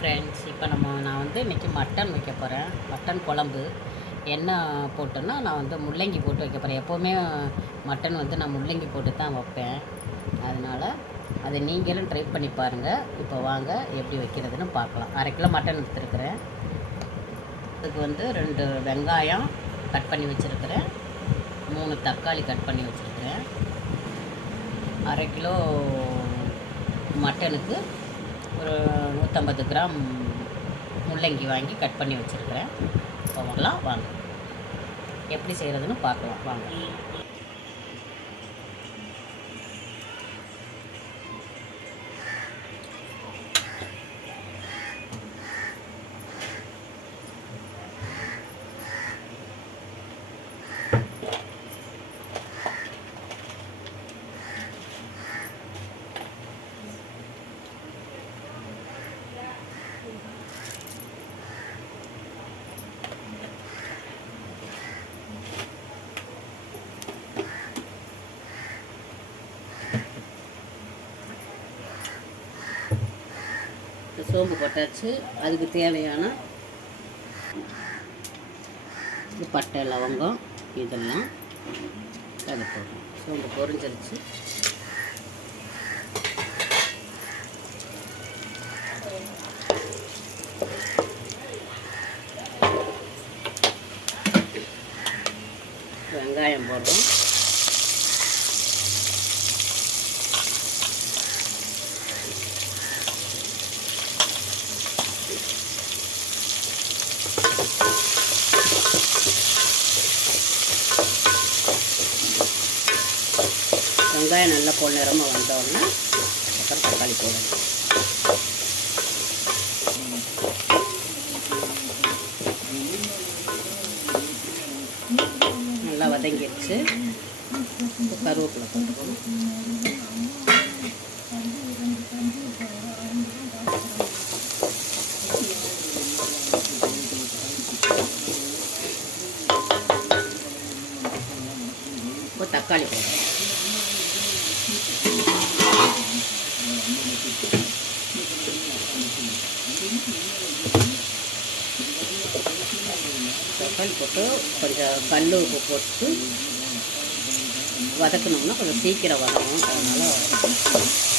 Friends இப்போ நம்ம நான் வந்து இன்றைக்கி மட்டன் வைக்க போகிறேன் மட்டன் குழம்பு. என்ன போட்டோன்னா நான் வந்து முள்ளங்கி போட்டு வைக்க போகிறேன் எப்போவுமே மட்டன் வந்து நான் முள்ளங்கி போட்டு தான் வைப்பேன். அதனால் அதை நீங்களும் ட்ரை பண்ணி பாருங்கள் இப்போ வாங்க எப்படி வைக்கிறதுன்னு பார்க்கலாம். அரை கிலோ மட்டன் எடுத்துருக்குறேன். அதுக்கு வந்து ரெண்டு வெங்காயம் கட் பண்ணி வச்சுருக்கிறேன். மூணு தக்காளி கட் பண்ணி வச்சுருக்கிறேன். அரை கிலோ மட்டனுக்கு ஒரு நூற்றம்பது கிராம் முள்ளங்கி வாங்கி கட் பண்ணி வச்சுருக்கிறேன். போகலாம் வாங்க. எப்படி செய்கிறதுன்னு பார்க்கலாம் வாங்க. சோம்பு போட்டாச்சு. அதுக்கு தேவையான பட்டை லவங்கம் இதெல்லாம் அது போடுறோம் சோம்பு பொறிஞ்சிருச்சு வெங்காயம் போடுறோம். வெங்காயம் நல்லா பொன்னிறமாக வந்தோடனே அப்புறம் தக்காளி போடணும் நல்லா வதங்கிடுச்சு. வச்சு கருவேப்பிலை போட்டுக்கணும். இப்போ தக்காளி போடணும் தக்காளி போட்டு கொஞ்சம் கல் உப்பு போட்டு வதக்கணும்னா கொஞ்சம் சீக்கிரம் வதங்கும் அதனால்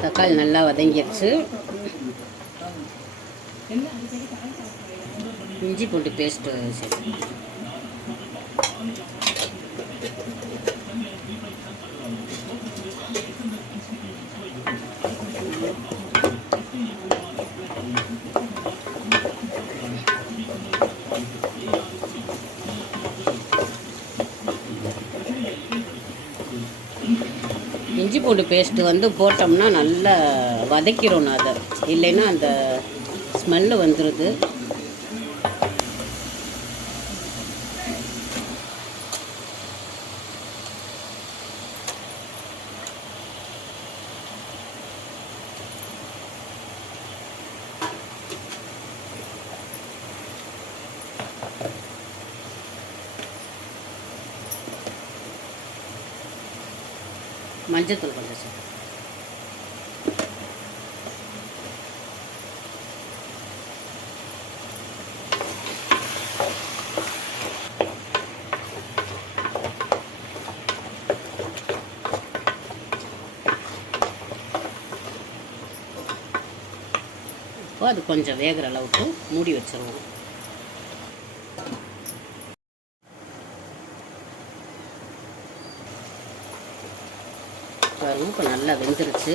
தக்காளி நல்லா வதங்கிடுச்சு. இஞ்சி பூண்டு பேஸ்ட்டு சரி. இஞ்சி பூண்டு பேஸ்ட்டு வந்து போட்டோம்னா நல்லா வதக்கிடணும் அதை. இல்லைன்னா அந்த ஸ்மெல்லு வந்துடுது மஞ்சத்தூள் கொஞ்சம் சேர்த்து. இப்போ அது கொஞ்சம் வேகிற அளவுக்கு மூடி வச்சிருவோம். பாருங்க நல்லா வெந்துருச்சு.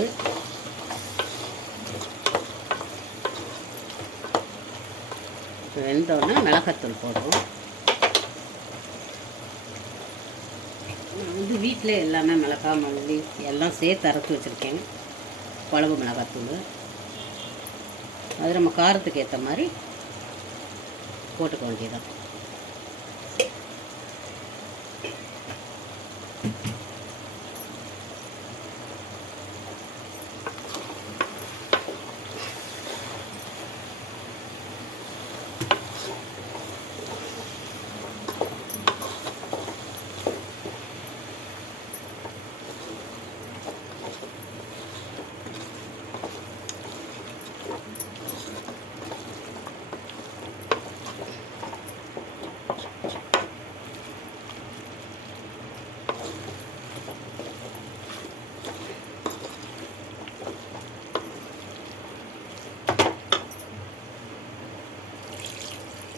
வெந்தோடனே மிளகாத்தூள் போடுவோம். நான் வந்து வீட்டில் எல்லாமே மிளகா மல்லி எல்லாம் சேர்த்து அரைச்சி வச்சுருக்கேன். குழம்பு மிளகாத்தூள். அது நம்ம காரத்துக்கு ஏற்ற மாதிரி போட்டுக்க வேண்டியதான்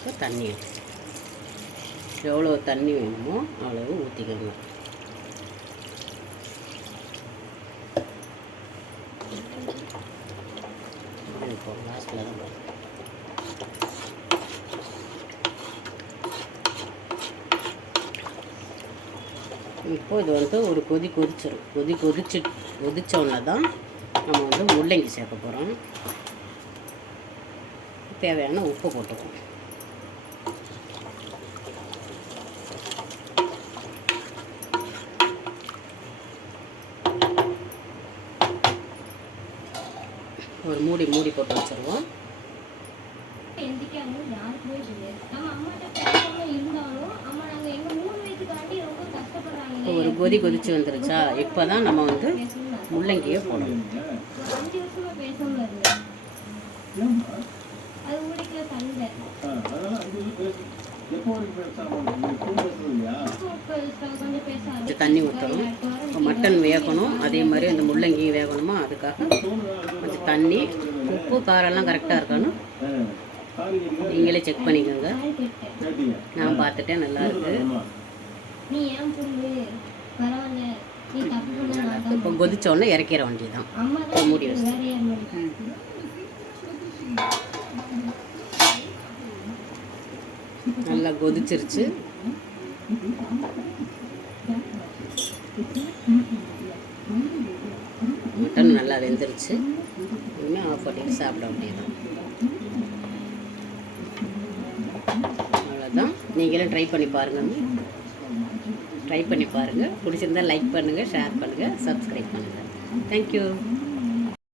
不打鸟，走路打鸟么？啊，来乌鸡干嘛？没有，跑哪去了？இப்போ இது வந்து ஒரு கொதி கொதிச்சிடும் கொதி கொதிச்சு கொதிச்சோடனே தான் நம்ம வந்து முள்ளங்கி சேர்க்க போகிறோம் தேவையான உப்பு போட்டுக்குவோம். ஒரு மூடி மூடி போட்டு வச்சுருவோம். கொதி கொதிச்சு வந்துருச்சா? இப்போ தான் நம்ம வந்து முள்ளங்கியை போடணும். கொஞ்சம் தண்ணி ஊற்றணும் இப்போ மட்டன் வேகணும். அதே மாதிரி அந்த முள்ளங்கி வேகணுமா? அதுக்காக கொஞ்சம் தண்ணி உப்பு காரெல்லாம் கரெக்டாக இருக்கணும். நீங்களே செக் பண்ணிக்கோங்க. நான் பார்த்துட்டேன் நல்லா இருக்கு. இப்போ கொதிச்சோடனே இறக்கிற வண்டி தான் மூடி வச்சு. நல்லா கொதிச்சிருச்சு. மட்டன் நல்லா வெந்துருச்சு. இனிமேல் ஆஃப் பண்ணிட்டு சாப்பிட வேண்டியதான் அவ்வளோதான் நீங்களும் ட்ரை பண்ணி பாருங்கள் ட்ரை பண்ணி பாருங்கள் பிடிச்சிருந்தா லைக் பண்ணுங்கள் ஷேர் பண்ணுங்கள் சப்ஸ்கிரைப் பண்ணுங்கள் தேங்க்யூ